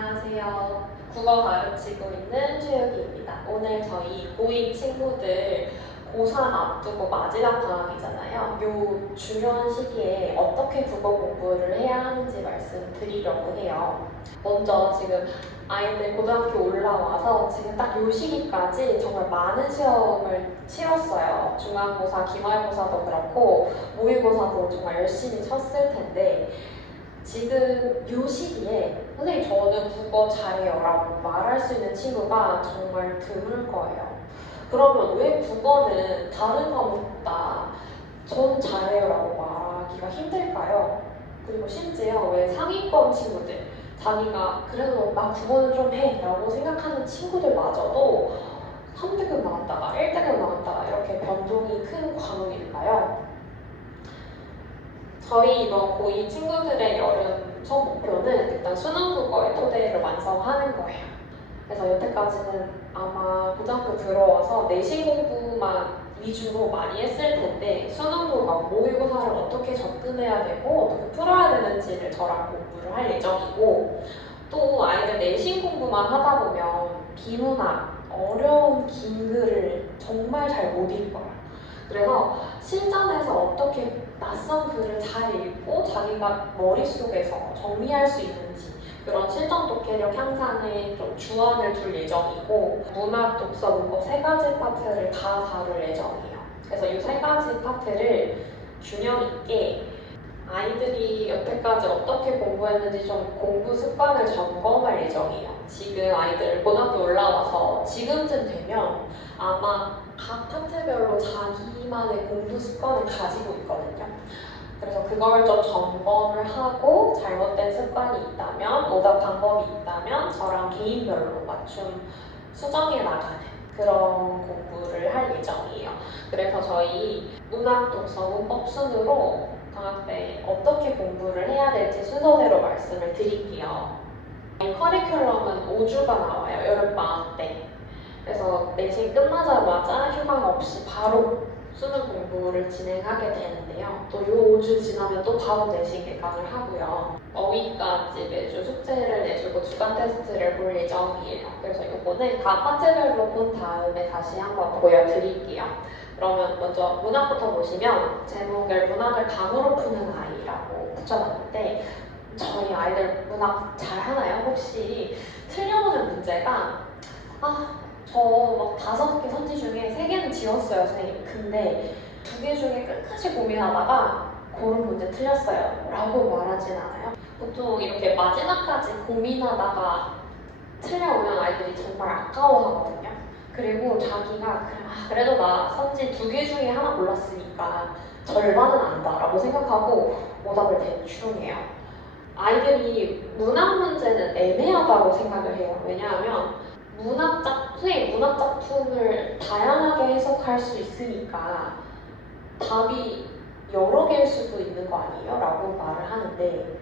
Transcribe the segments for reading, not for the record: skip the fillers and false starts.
안녕하세요. 국어 가르치고 있는 최유기입니다. 오늘 저희 고2 친구들 고3 앞두고 마지막 방학이잖아요. 요 중요한 시기에 어떻게 국어 공부를 해야 하는지 말씀드리려고 해요. 먼저 지금 아이들 고등학교 올라와서 지금 딱 요 시기까지 정말 많은 시험을 치렀어요. 중간고사, 기말고사도 그렇고 모의고사도 정말 열심히 쳤을 텐데 지금 요 시기에 선생님 저는 국어 잘해요 라고 말할 수 있는 친구가 정말 드물 거예요. 그러면 왜 국어는 다른 과목보다 전 잘해요 라고 말하기가 힘들까요? 그리고 심지어 왜 상위권 친구들 자기가 그래도 나 국어는 좀 해 라고 생각하는 친구들마저도 3등급 나왔다가 1등급 나왔다가 이렇게 변동이 큰 과목일까요? 저희 이번 고2 친구들의 여름 수업 목표는 일단 수능국어의 토대를 완성하는 거예요. 그래서 여태까지는 아마 고등학교 들어와서 내신 공부만 위주로 많이 했을 텐데 수능국어, 모의고사를 어떻게 접근해야 되고 어떻게 풀어야 되는지를 저랑 공부를 할 예정이고 또 아이들 내신 공부만 하다 보면 비문학, 어려운 긴 글을 정말 잘 못 읽어요. 그래서 실전에서 어떻게 낯선 글을 잘 읽고 자기가 머릿속에서 정리할 수 있는지 그런 실전 독해력 향상에 좀 주안을 둘 예정이고 문학, 독서, 문법 세 가지 파트를 다 다룰 예정이에요. 그래서 이 세 가지 파트를 균형 있게 아이들이 여태까지 어떻게 공부했는지 좀 공부 습관을 점검할 예정이에요. 지금 아이들 고등학교 올라와서 지금쯤 되면 아마 각 파트별로 자기만의 공부 습관을 가지고 있거든요. 그래서 그걸 좀 점검을 하고 잘못된 습관이 있다면, 오답 방법이 있다면 저랑 개인별로 맞춤 수정해 나가는 그런 공부를 할 예정이에요. 그래서 저희 문학, 독서, 문법 순으로 방학 때 어떻게 공부를 해야 될지 순서대로 말씀을 드릴게요. 커리큘럼은 5주가 나와요, 여름방학 때. 그래서 내신 끝나자마자 휴강 없이 바로 수능 공부를 진행하게 되는데요. 또 요 5주 지나면 또 바로 내신 개강을 하고요. 어휘까지 매주 숙제를 내주고 주간 테스트를 볼 예정이에요. 그래서 요거는 각 파트별로 본 다음에 다시 한번 보여드릴게요. 그러면 먼저 문학부터 보시면 제목을 문학을 감으로 푸는 아이라고 붙여놨는데 저희 아이들 문학 잘 하나요? 혹시 틀려보는 문제가 저 막 5개 선지 중에 3개는 지웠어요, 선생님. 근데 2개 중에 끝까지 고민하다가 고른 문제 틀렸어요 라고 말하진 않아요. 보통 이렇게 마지막까지 고민하다가 틀려오면 아이들이 정말 아까워하거든요. 그리고 자기가 그래도 나 선지 2개 중에 하나 골랐으니까 절반은 안다라고 생각하고 오답을 대충 해요. 아이들이 문학 문제는 애매하다고 생각을 해요. 왜냐하면 선생님 문학 작품을 다양하게 해석할 수 있으니까 답이 여러 개일 수도 있는 거 아니에요? 라고 말을 하는데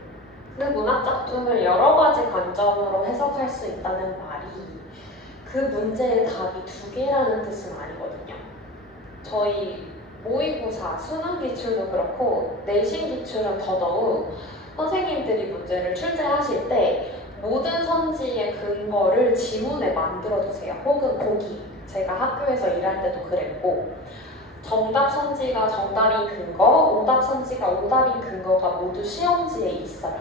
그 문학 작품을 여러 가지 관점으로 해석할 수 있다는 말이 그 문제의 답이 2개라는 뜻은 아니거든요. 저희 모의고사, 수능 기출도 그렇고 내신 기출은 더더욱 선생님들이 문제를 출제하실 때 모든 선지의 근거를 지문에 만들어주세요. 혹은 보기. 제가 학교에서 일할 때도 그랬고 정답 선지가 정답인 근거, 오답 선지가 오답인 근거가 모두 시험지에 있어요.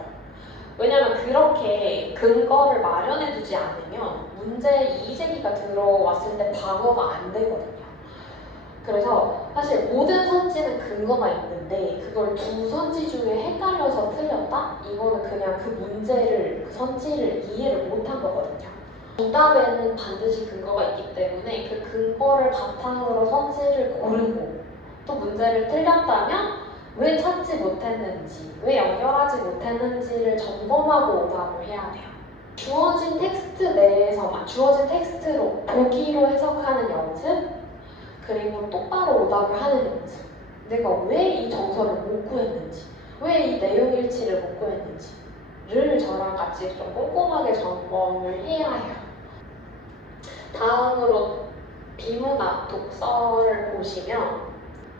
왜냐하면 그렇게 근거를 마련해두지 않으면 문제에 이의제기가 들어왔을 때 방어가 안 되거든요. 그래서 사실 모든 선지는 근거가 있는데 그걸 2 선지 중에 헷갈려서 틀렸다? 이거는 그냥 그 문제를, 그 선지를 이해를 못한 거거든요. 정답에는 반드시 근거가 있기 때문에 그 근거를 바탕으로 선지를 고르고 또 문제를 틀렸다면 왜 찾지 못했는지, 왜 연결하지 못했는지를 점검하고 오답을 해야 돼요. 주어진 텍스트 내에서만, 주어진 텍스트로 보기로 해석하는 연습, 그리고 똑바로 오답을 하는 연습. 내가 왜 이 정서를 못 구했는지, 왜 이 내용 일치를 못 구했는지를 저랑 같이 좀 꼼꼼하게 점검을 해야 해요. 다음으로 비문학 독서를 보시면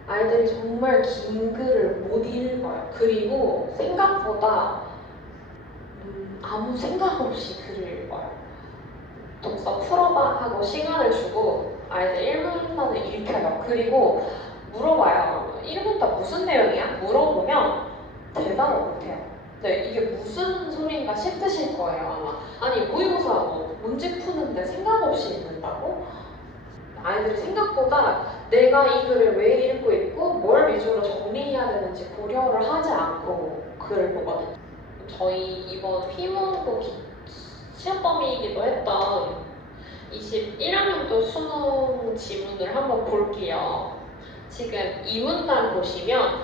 아이들이 정말 긴 글을 못 읽어요. 그리고 생각보다 아무 생각 없이 글을 읽어요. 독서 풀어봐 하고 시간을 주고 아이들 1문단을 읽혀요. 그리고 물어봐요. 1문단 무슨 내용이야? 물어보면 대답을 못해요. 네, 이게 무슨 소리인가 싶으실 거예요, 아마. 아니, 모의고사 뭐 문제 푸는데 생각 없이 읽는다고? 아이들이 생각보다 내가 이 글을 왜 읽고 있고 뭘 위주로 정리해야 되는지 고려를 하지 않고 글을 보거든요. 저희 이번 피문고 시험 범위이기도 했던 21학년도 수능 지문을 한번 볼게요. 지금 이 문단 보시면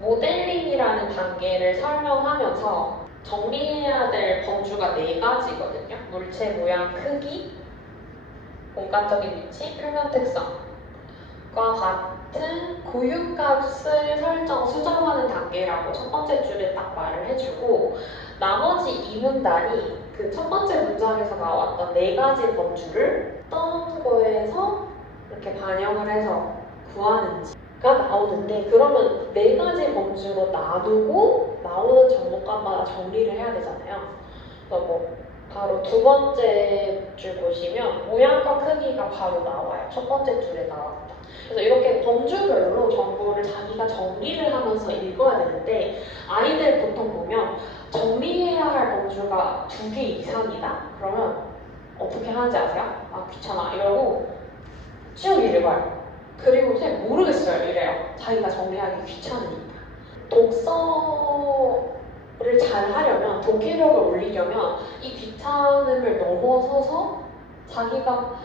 모델링이라는 단계를 설명하면서 정리해야 될 범주가 4가지거든요. 물체 모양 크기, 공간적인 위치, 표면 특성과 같은 고유값을 수정하는 단계라고 첫 번째 줄에 딱 말을 해주고 나머지 이 문단이 그 첫 번째 문장에서 나왔던 4가지 범주를 어떤 거에서 이렇게 반영을 해서 구하는지가 나오는데 그러면 4가지 범주로 나누고 나오는 정보값마다 정리를 해야 되잖아요. 그래서 뭐 바로 두 번째 줄 보시면 모양과 크기가 바로 나와요. 첫 번째 줄에 나왔다. 그래서 이렇게 범주별로 정보를 자기가 정리를 하면서 읽어야 되는데 아이들 보통 보면 정리해야 할 범주가 2개 이상이다? 그러면 어떻게 하는지 아세요? 아 귀찮아 이러고 쭉 읽어요. 그리고 선생님 모르겠어요 이래요. 자기가 정리하기 귀찮으니까. 독서를 잘 하려면 독해력을 올리려면 이 귀찮음을 넘어서서 자기가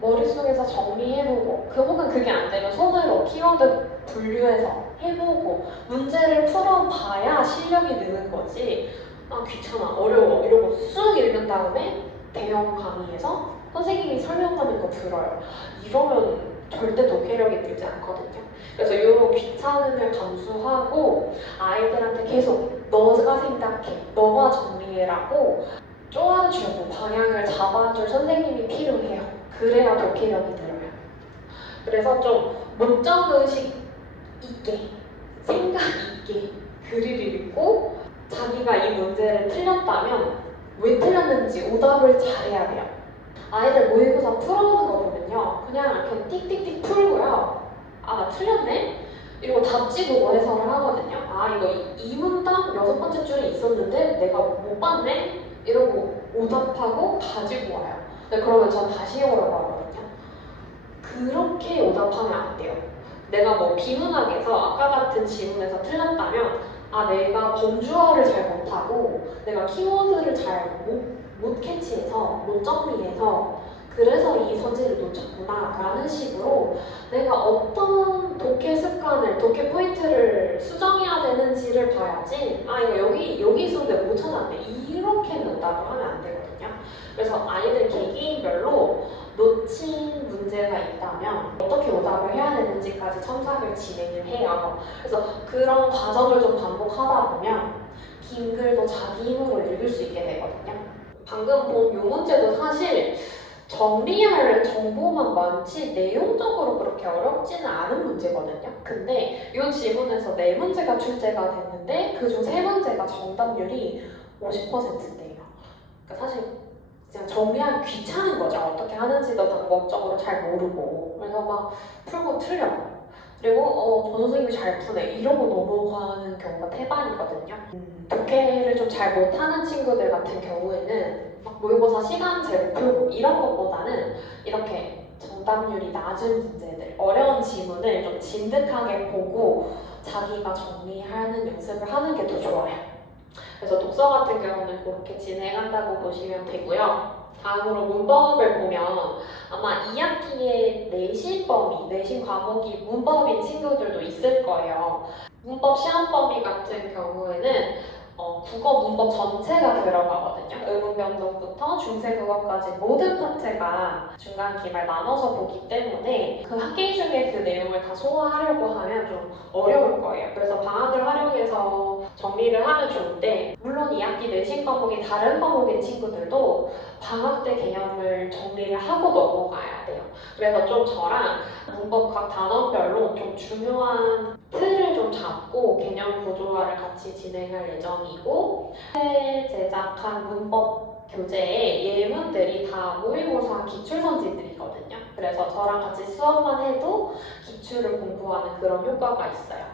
머릿속에서 정리해보고 혹은 그게 안 되면 손으로 키워드 분류해서 해보고 문제를 풀어봐야 실력이 느는 거지. 아 귀찮아 어려워 이러고 쑥 읽은 다음에 대형 강의에서 선생님이 설명하는 거 들어요. 이러면 절대 독해력이 늘지 않거든요. 그래서 이런 귀찮음을 감수하고 아이들한테 계속 너가 생각해, 너가 정리해라고 쪼아주고 방향을 잡아줄 선생님이 필요해요. 그래야 독해력이 늘어요. 그래서 좀 문정의식 있게, 생각 있게 글을 읽고 자기가 이 문제를 틀렸다면 왜 틀렸는지 오답을 잘해야 돼요. 아이들 모의고사 풀어오는 거 보면요. 그냥 이렇게 띡띡띡 풀고요. 아, 틀렸네? 이러고 답지 보고 해석을 하거든요. 아, 이거 이 문단 6번째 줄에 있었는데 내가 못 봤네? 이러고 오답하고 가지고 와요. 근데 그러면 전 다시 해오라고 하거든요. 그렇게 오답하면 안 돼요. 내가 뭐 비문학에서 아까 같은 지문에서 틀렸다면 아, 내가 범주어를 잘 못하고 내가 키워드를 잘 못 캐치해서 못 정리해서 그래서 이 선지를 놓쳤구나 라는 식으로 내가 어떤 독해 습관을, 독해 포인트를 수정해야 되는지를 봐야지 아 이거 여기 있었는데 못 찾았네 이렇게는 오답을 하면 안 되거든요. 그래서 아이들 개개인별로 놓친 문제가 있다면 어떻게 오답을 해야 되는지까지 첨삭을 진행을 해요. 그래서 그런 과정을 좀 반복하다 보면 긴 글도 자기 힘으로 읽을 수 있게 되거든요. 방금 본 이 문제도 사실 정리할 정보만 많지 내용적으로 그렇게 어렵지는 않은 문제거든요. 근데 이 지문에서 4문제가 출제가 됐는데 그중 3문제가 정답률이 50%대예요. 그러니까 사실 그냥 정리하기 귀찮은 거죠. 어떻게 하는지도 방법적으로 잘 모르고 그래서 막 풀고 틀려. 그리고 저 선생님이 잘 푸네 이러고 넘어가는 경우가 태반이거든요. 독해를 좀 잘 못하는 친구들 같은 경우에는 막 모의고사 시간제로 풀고 이런 것보다는 이렇게 정답률이 낮은 문제들, 어려운 지문을 좀 진득하게 보고 자기가 정리하는 연습을 하는 게 더 좋아요. 그래서 독서 같은 경우는 그렇게 진행한다고 보시면 되고요. 다음으로 문법을 보면 아마 2학기에 내신 범위, 내신 과목이 문법인 친구들도 있을 거예요. 문법 시험 범위 같은 경우에는 국어 문법 전체가 들어가거든요. 의문변, 어려운부터 중세국어까지 모든 파트가 중간, 기말 나눠서 보기 때문에 그 한 개 중에 그 내용을 다 소화하려고 하면 좀 어려울 거예요. 그래서 방학을 활용해서 정리를 하면 좋은데, 물론 2학기 내신 과목이 다른 과목인 친구들도 방학 때 개념을 정리를 하고 넘어가야 돼요. 그래서 좀 저랑 문법 각 단원별로 좀 중요한 틀을 좀 잡고 개념 구조화를 같이 진행할 예정이고, 새 제작한 문법 교재의 예문들이 다 모의고사 기출선지들이거든요. 그래서 저랑 같이 수업만 해도 기출을 공부하는 그런 효과가 있어요.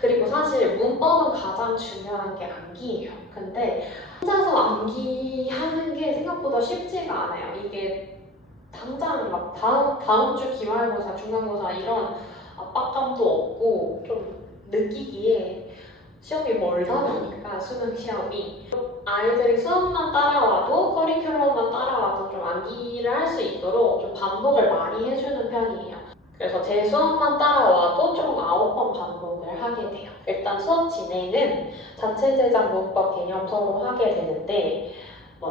그리고 사실 문법은 가장 중요한 게 암기예요. 근데 혼자서 암기하는 게 생각보다 쉽지가 않아요. 이게 당장 막 다음 주 기말고사, 중간고사 이런 압박감도 없고 좀 느끼기에 시험이 멀다 보니까 수능 시험이 아이들이 수업만 따라와도 커리큘럼만 따라와도 좀 암기를 할 수 있도록 좀 반복을 많이 해주는 편이에요. 그래서 제 수업만 따라와도 총 9번 반복을 하게 돼요. 일단 수업 진행은 자체 제작 문법 개념서로 하게 되는데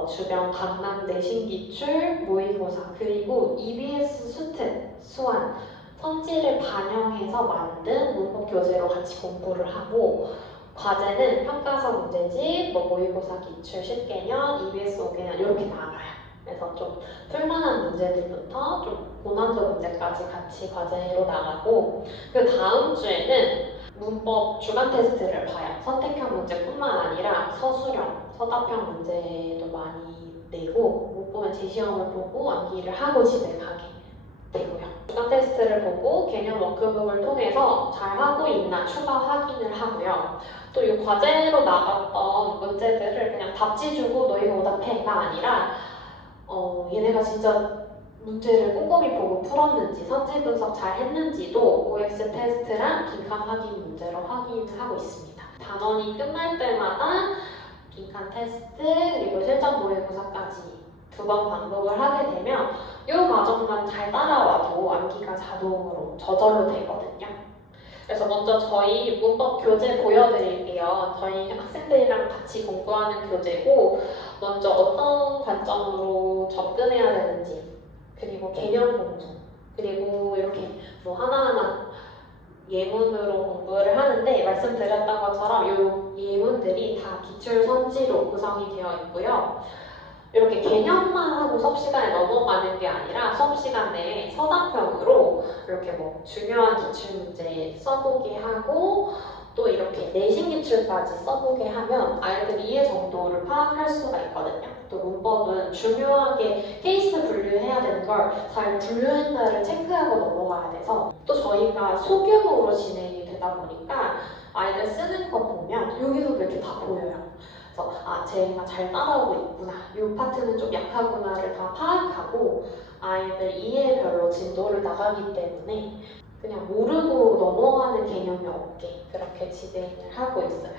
주변 강남 내신 기출, 모의고사, 그리고 EBS 수특, 수완, 성질을 반영해서 만든 문법 교재로 같이 공부를 하고, 과제는 평가서 문제집, 모의고사 기출 10개년, EBS 5개년 이렇게 나가요. 그래서 좀 풀만한 문제들부터 좀 고난도 문제까지 같이 과제로 나가고, 그 다음 주에는 문법 주간 테스트를 봐요. 선택형 문제뿐만 아니라 서술형, 서답형 문제도 많이 내고, 못 보면 제시험을 보고 암기를 하고 집에 가게 되고요. 주간 테스트를 보고 개념 워크북을 통해서 잘 하고 있나 추가 확인을 하고요. 또 이 과제로 나갔던 문제들을 그냥 답지 주고 너희가 오답해가 아니라 얘네가 진짜 문제를 꼼꼼히 보고 풀었는지, 선지 분석 잘 했는지도 OX 테스트랑 빈칸 확인 문제로 확인을 하고 있습니다. 단원이 끝날 때마다 빈칸 테스트 그리고 실전 모의고사까지 2번 반복을 하게 되면 이 과정만 잘 따라와도 암기가 자동으로 저절로 되거든요. 그래서 먼저 저희 문법 교재 보여드릴게요. 저희 학생들이랑 같이 공부하는 교재고, 먼저 어떤 관점으로 접근해야 되는지, 그리고 개념 공부, 그리고 이렇게 하나하나 예문으로 공부를 하는데, 말씀드렸던 것처럼 이 예문들이 다 기출 선지로 구성이 되어 있고요. 이렇게 개념만 하고 수업 시간에 넘어가는 게 아니라 수업 시간 내에 서답형으로 이렇게 중요한 기출 문제 써보게 하고, 또 이렇게 내신 기출까지 써보게 하면 아이들이 이해 정도를 파악할 수가 있거든요. 또 문법은 중요하게 케이스 분류해야 되는 걸 잘 분류했나를 체크하고 넘어가야 돼서, 또 저희가 소규모로 진행이 되다 보니까 아이들 쓰는 거 보면 여기서도 이렇게 다 보여요. 그래서 쟤가 잘 따라오고 있구나, 이 파트는 좀 약하구나를 다 파악하고 아이들 이해별로 진도를 나가기 때문에 그냥 모르고 넘어가는 개념이 없게 그렇게 진행을 하고 있어요.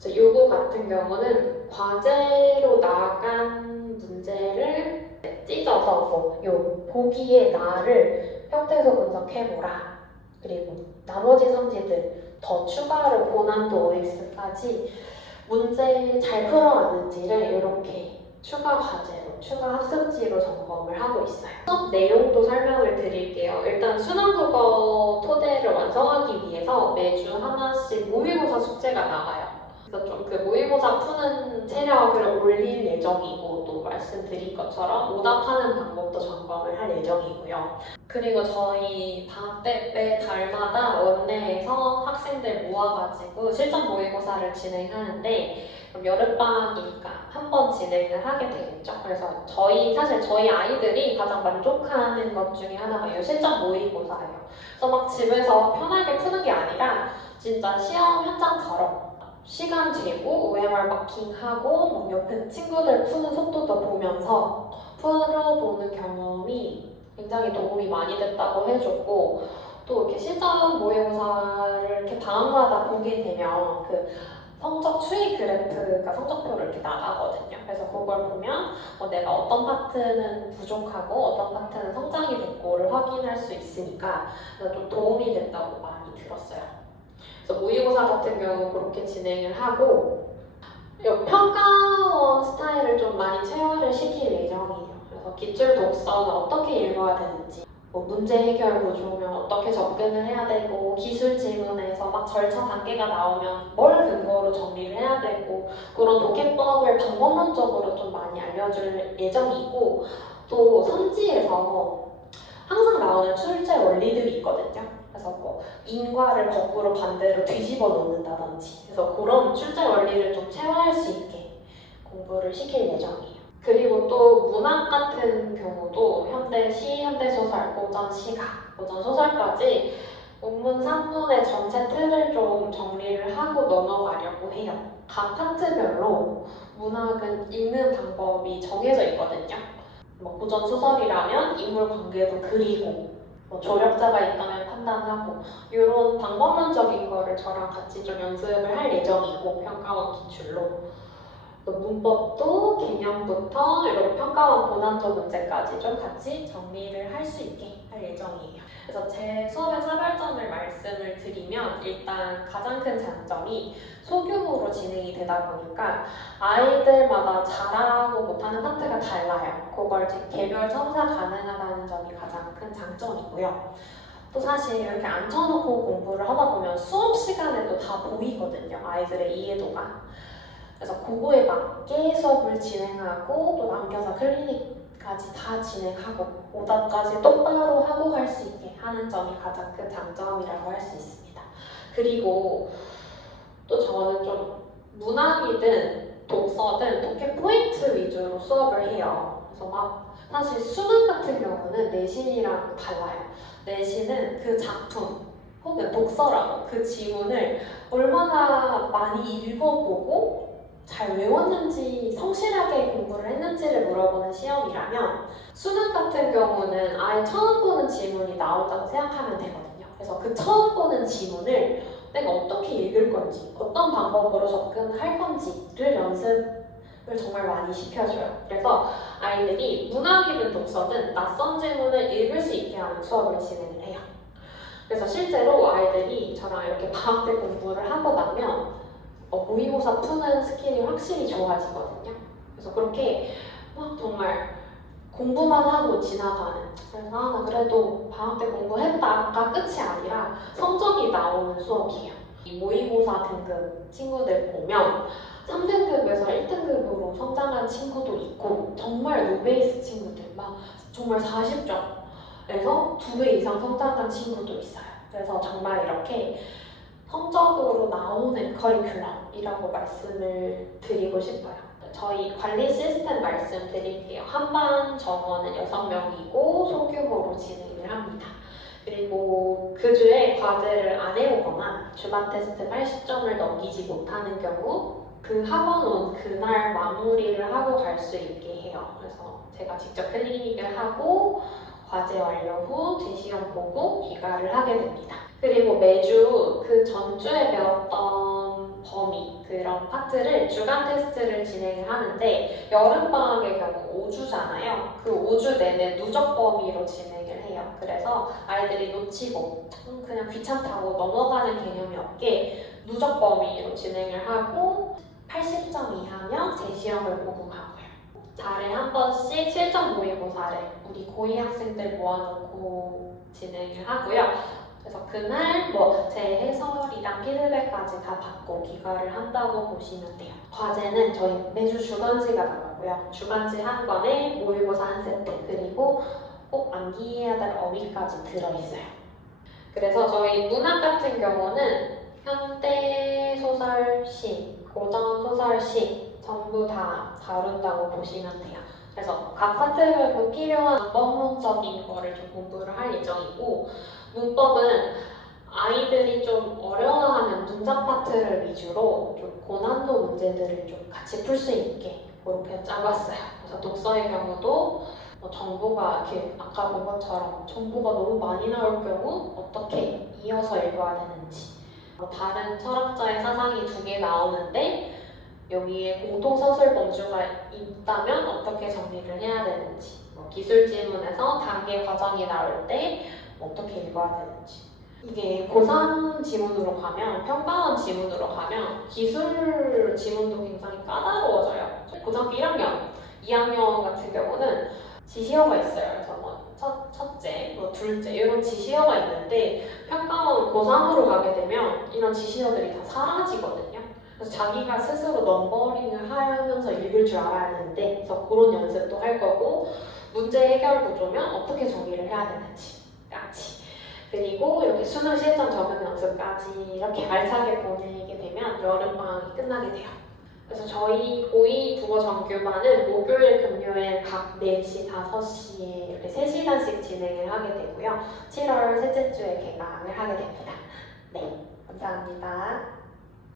그래서 요거 같은 경우는 과제로 나간 문제를 찢어서 요 보기의 나를 형태소 분석해보라, 그리고 나머지 성질들 더 추가로 고난도 OX까지 문제 잘 풀어왔는지를 이렇게 추가 과제로, 추가 학습지로 점검을 하고 있어요. 수업 내용도 설명을 드릴게요. 일단 수능국어 토대를 완성하기 위해서 매주 하나씩 모의고사 숙제가 나가요. 그래서 좀 그 모의고사 푸는 체력을 올릴 예정이고, 또 말씀드린 것처럼 오답하는 방법도 점검을 할 예정이고요. 그리고 저희 방학 때 매 달마다 원내에서 학생들 모아가지고 실전 모의고사를 진행하는데, 그럼 여름방학이니까 한 번 진행을 하게 되겠죠. 그래서 사실 저희 아이들이 가장 만족하는 것 중에 하나가 이 실전 모의고사예요. 그래서 막 집에서 편하게 푸는 게 아니라 진짜 시험 현장처럼 시간 재고 OMR 마킹하고 옆에 친구들 푸는 속도도 보면서 풀어보는 경험이 굉장히 도움이 많이 됐다고 해줬고, 또 이렇게 실전 모의고사를 이렇게 방학마다 보게 되면 그 성적 추이 그래프가 성적표로 이렇게 나가거든요. 그래서 그걸 보면 내가 어떤 파트는 부족하고 어떤 파트는 성장이 됐고를 확인할 수 있으니까 좀 도움이 됐다고 많이 들었어요. 그래서 모의고사 같은 경우 그렇게 진행을 하고, 평가원 스타일을 좀 많이 체화를 시킬 예정이에요. 그래서 기출 독서는 어떻게 읽어야 되는지, 뭐 문제 해결 구조면 어떻게 접근을 해야 되고, 기술 지문에서 막 절차 단계가 나오면 뭘 근거로 정리를 해야 되고, 그런 독해법을 방법론적으로 좀 많이 알려줄 예정이고, 또 선지에서 항상 나오는 출제 원리들이 있거든요. 그래서 뭐 인과를 거꾸로 반대로 뒤집어 놓는다든지, 그래서 그런 출제 원리를 좀 체화할 수 있게 공부를 시킬 예정이에요. 그리고 또 문학 같은 경우도 현대시, 현대소설, 고전시가, 고전소설까지 원문 3문의 전체 틀을 좀 정리를 하고 넘어가려고 해요. 각 파트별로 문학은 읽는 방법이 정해져 있거든요. 뭐 고전소설이라면 인물 관계도 그리고, 뭐 조력자가 있다면 판단하고, 이런 방법론적인 거를 저랑 같이 좀 연습을 할 예정이고, 평가원 기출로. 또 문법도 개념부터 이런 평가원 고난도 문제까지 좀 같이 정리를 할 수 있게 할 예정이에요. 그래서 제 수업의 차별점을 말씀을 드리면, 일단 가장 큰 장점이 소규모로 진행이 되다 보니까 아이들마다 잘하고 못하는 파트가 달라요. 그걸 개별 첨사 가능하다는 점이 가장 큰 장점이고요. 또 사실 이렇게 앉혀놓고 공부를 하다 보면 수업 시간에도 다 보이거든요, 아이들의 이해도가. 그래서 그거에 맞게 수업을 진행하고, 또 남겨서 클리닉까지 다 진행하고, 오답까지 똑바로 하고 갈 수 있게 하는 점이 가장 큰 장점이라고 할 수 있습니다. 그리고 또 저는 좀 문학이든 독서든 독해 포인트 위주로 수업을 해요. 그래서 막 사실 수능 같은 경우는 내신이랑 달라요. 내신은 그 작품 혹은 독서라도 그 지문을 얼마나 많이 읽어보고 잘 외웠는지, 성실하게 공부를 했는지를 물어보는 시험이라면, 수능 같은 경우는 아예 처음 보는 지문이 나온다고 생각하면 되거든요. 그래서 그 처음 보는 지문을 내가 어떻게 읽을 건지, 어떤 방법으로 접근할 건지를 연습을 정말 많이 시켜줘요. 그래서 아이들이 문학이든 독서든 낯선 지문을 읽을 수 있게 하는 수업을 진행을 해요. 그래서 실제로 아이들이 저랑 이렇게 방학 때 공부를 하고 나면 모의고사 푸는 스킬이 확실히 좋아지거든요. 그래서 그렇게 막 정말 공부만 하고 지나가는, 그래서 나 그래도 방학 때 공부했다가 끝이 아니라 성적이 나오는 수업이에요. 이 모의고사 등급 친구들 보면 3등급에서 1등급으로 성장한 친구도 있고, 정말 노베이스 친구들 막 정말 40점에서 2배 이상 성장한 친구도 있어요. 그래서 정말 이렇게 성적으로 나오는 커리큘럼이라고 말씀을 드리고 싶어요. 저희 관리 시스템 말씀드릴게요. 한반 정원은 6명이고 소규모로 진행을 합니다. 그리고 그 주에 과제를 안 해오거나 주간 테스트 80점을 넘기지 못하는 경우 그 학원 온 그날 마무리를 하고 갈 수 있게 해요. 그래서 제가 직접 클리닉을 하고 과제 완료 후 재시험 보고 귀가를 하게 됩니다. 그리고 매주 그 전주에 배웠던 범위, 그런 파트를 주간 테스트를 진행을 하는데, 여름방학의 경우 5주잖아요. 그 5주 내내 누적 범위로 진행을 해요. 그래서 아이들이 놓치고 그냥 귀찮다고 넘어가는 개념이 없게 누적 범위로 진행을 하고, 80점 이하면 재시험을 보고 가고요. 달에 한 번씩 실전 모의고사를 우리 고2 학생들 모아놓고 진행을 하고요. 그래서 그날 제 해설이랑 피드백까지 다 받고 귀가를 한다고 보시면 돼요. 과제는 저희 매주 주간지가 나가고요. 주간지 한 권에 모의고사 한 세트, 그리고 꼭 암기해야 될 어휘까지 들어있어요. 그래서 저희 문학 같은 경우는 현대소설시, 고전소설시 전부 다 다룬다고 보시면 돼요. 그래서 각 파트별로 필요한 방법론적인 거를 좀 공부를 할 예정이고, 문법은 아이들이 좀 어려워하는 문장 파트를 위주로 좀 고난도 문제들을 좀 같이 풀 수 있게 그렇게 짜봤어요. 그래서 독서의 경우도 정보가 이렇게 아까 본 것처럼 정보가 너무 많이 나올 경우 어떻게 이어서 읽어야 되는지, 다른 철학자의 사상이 2개 나오는데 여기에 공통서술 범주가 있다면 어떻게 정리를 해야 되는지, 기술 지문에서 단계 과정이 나올 때 어떻게 읽어야 되는지, 이게 고3 지문으로 가면, 평가원 지문으로 가면 기술 지문도 굉장히 까다로워져요. 고등학교 1학년, 2학년 같은 경우는 지시어가 있어요. 그래서 뭐 첫째, 뭐 둘째 이런 지시어가 있는데 평가원 고3으로 가게 되면 이런 지시어들이 다 사라지거든요. 그래서 자기가 스스로 넘버링을 하면서 읽을 줄 알아야 되는데 그래서 그런 연습도 할 거고 문제 해결 구조면 어떻게 정의를 해야 되는지까지 그리고 이렇게 수능 실전 적용 연습까지 이렇게 알차게 보내게 되면 여름방학이 끝나게 돼요. 그래서 저희 고2 국어 정규반은 목요일, 금요일 각 4시, 5시에 이렇게 3시간씩 진행을 하게 되고요. 7월 셋째 주에 개강을 하게 됩니다. 네, 감사합니다.